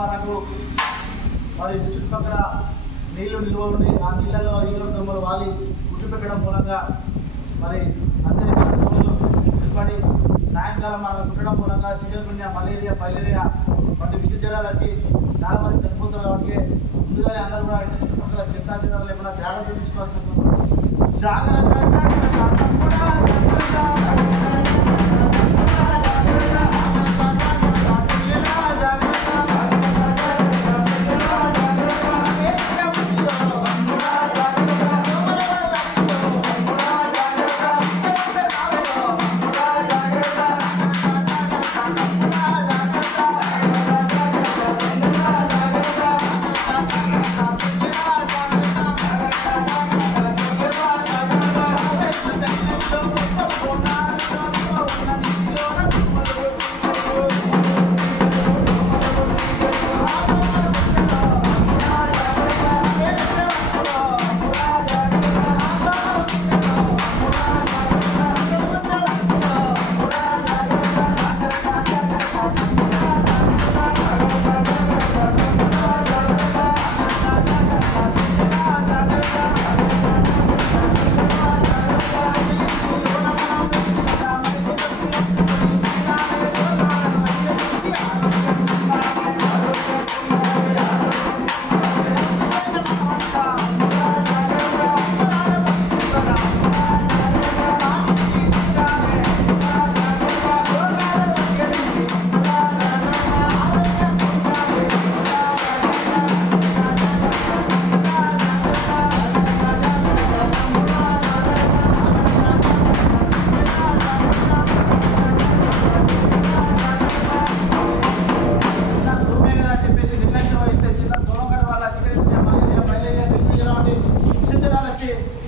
తుఫానుకు మరి చుట్టుపక్కల నీళ్లు నిల్వ ఉన్నాయి. ఆ నీళ్ళలో ఈగల దోమలు వాలి గుడ్డు పెట్టడం మూలంగా మరి అందరికీ దోమలు ఏర్పడి సాయంకాలం అలా కుట్టడం మూలంగా చికెన్గున్యా, మలేరియా, ఫైలేరియా వంటి విష జ్వరాలు వచ్చి చాలా మంది చనిపోతున్నారు. కాబట్టి ముందుగానే అందరూ కూడా చుట్టుపక్కల చెత్తా చెదాలు లేకుండా జాగ్రత్త తీసుకోవాల్సిన జాగ్రత్త.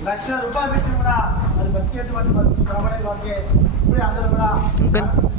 ₹1,00,000 పెట్టి కూడా అది బతికేటువంటి ప్రమాణాలు ఇప్పుడే అందరూ కూడా